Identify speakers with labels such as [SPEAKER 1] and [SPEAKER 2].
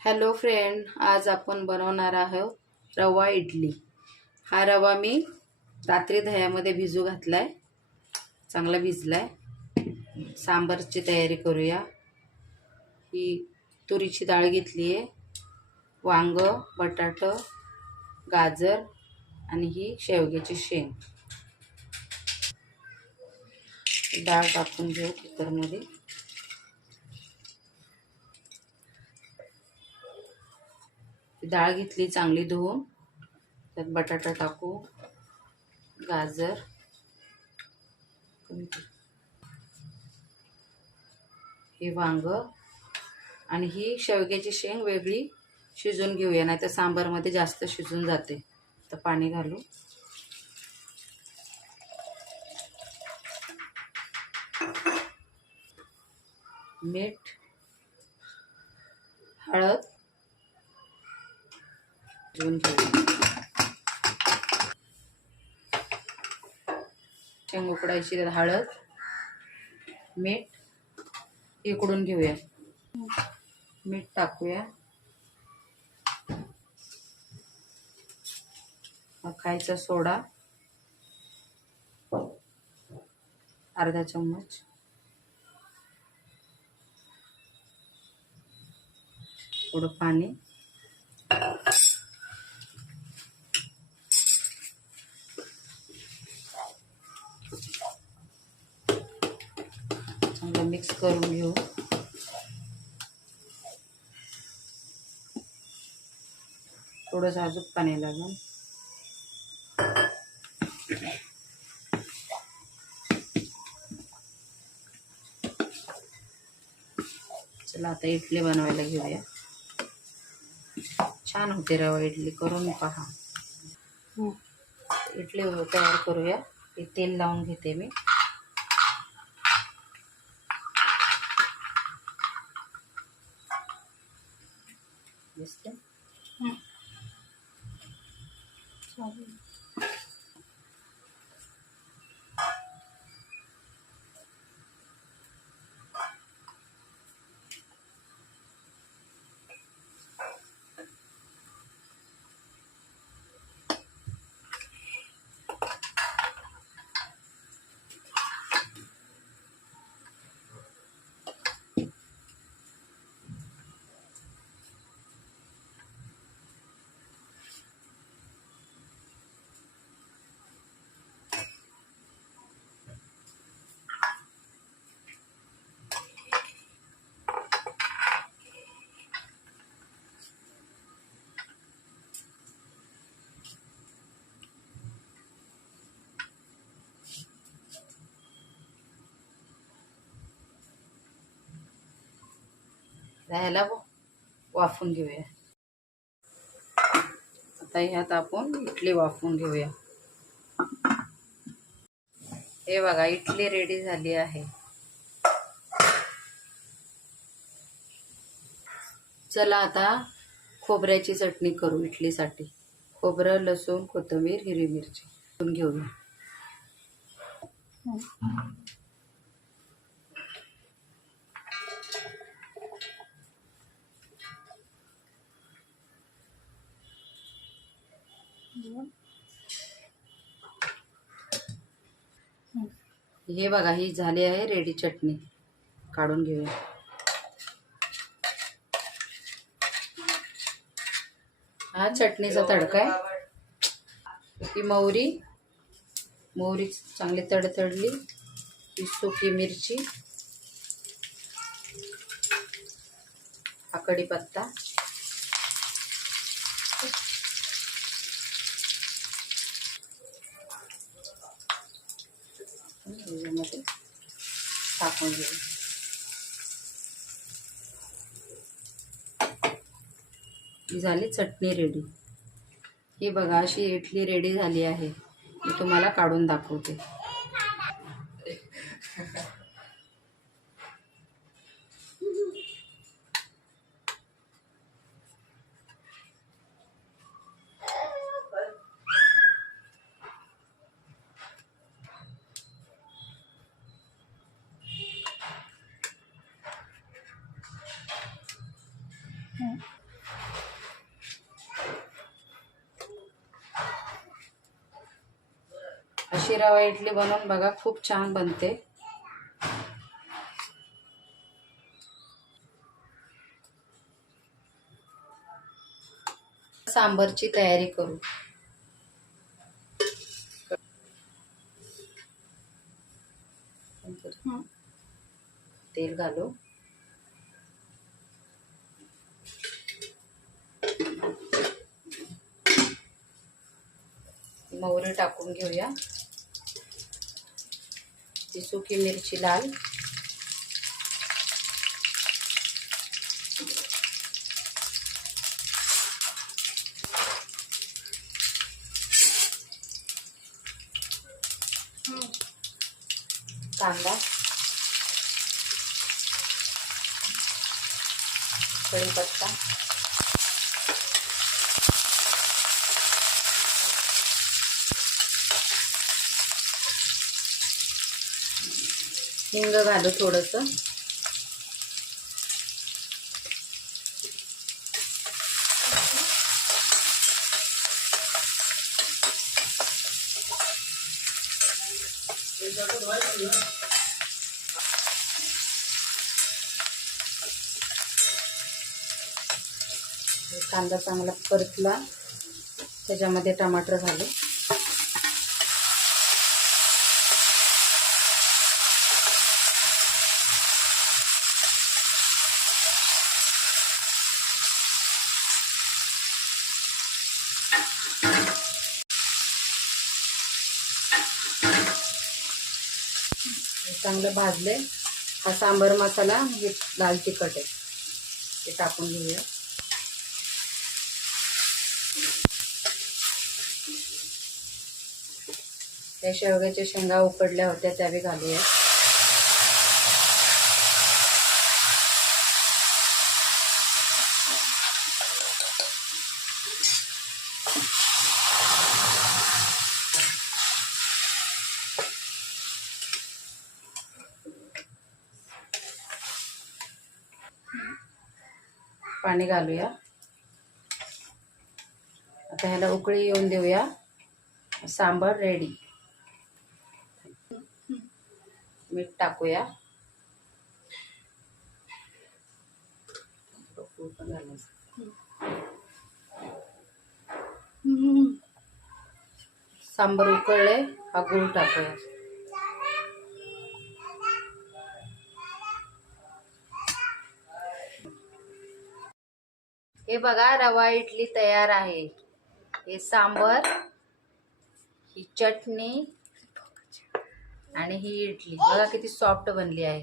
[SPEAKER 1] Hello friend आज आपण बनवणार आहोत रवा इडली. हा रवा मी रात्री दह्यामध्ये भिजू घातला आहे चांगला भिजला आहे सांबारची तयारी करूया. ही तुरीची डाळ घेतली आहे वांगं बटाटं गाजर आणि ही शेवग्याची शेंग. डाळ टाकून घेऊ कुकरमध्ये. डाळ घेतली चांगली धुवून. त्यात बटाटा टाकू गाजर. हे वांग. आणि ही शेवग्याची शेंग वेगळी शिजून घेऊया नाही तर सांबारमध्ये जास्त शिजून जाते. तर पाणी घालू. मीठ हळद शिजवून शेंग उकडायची त्यात हळद मीठ इकडून घेऊया. मीठ टाकूया. खायचा सोडा. अर्धा चम्मच. थोडं पाणी. मिक्स करून घेऊ. थोडंसं अजून पाणी लागेल. चला आता इडली बनवायला घेऊया. छान होते रवा इडली करून पहा. इडली तयार करूया. हे तेल लावून घेते मी. বুঝতে হ্যাঁ hmm. ह्याला वाफून घेऊया. आता ह्यात आपण इडली वाफवून घेऊया. हे बघा इडली रेडी झाली आहे. चला आता खोबऱ्याची चटणी करू इडलीसाठी. खोबरं लसूण कोथिंबीर हिरवी मिरची. घेऊया हे बघा ही झाली आहे रेडी चटणी. काढून घेऊया. हा चटणीचा तडका आहे. ही मोहरी मोहरी चांगली तडतडली. ही सुकी मिरची. हा कढीपत्ता. याच्यामध्ये टाकून घेऊ ही झाली चटणी रेडी ही बघा अशी इडली रेडी झाली आहे. मी तुम्हाला काढून दाखवते. अशी रवा इडली बनवून बघा खूप छान बनते. सांबरची तयारी करू. तेल घालू. मोहरी टाकून घेऊया. ती सुकी मिरची लाल. कांदा. कढीपत्ता. हिंग घालू थोडंसं. कांदा चांगला परतला. त्याच्यामध्ये टमाटर घालू. चांगलं भाजले हा सांबर मसाला हे लाल तिखट आहे. ते टाकून घेऊया. त्या शेवग्याच्या शेंगा उकडल्या होत्या त्या बी घालूया. पाणी घालूया. आता ह्याला उकळी येऊन देऊया. सांबर रेडी मीठ टाकूया. सांबार सांबर उकळले हा गुळ टाकूया. हे बघा रवा इडली तयार आहे. हे सांबर ही चटणी आणि ही इडली. बघा किती सॉफ्ट बनली आहे.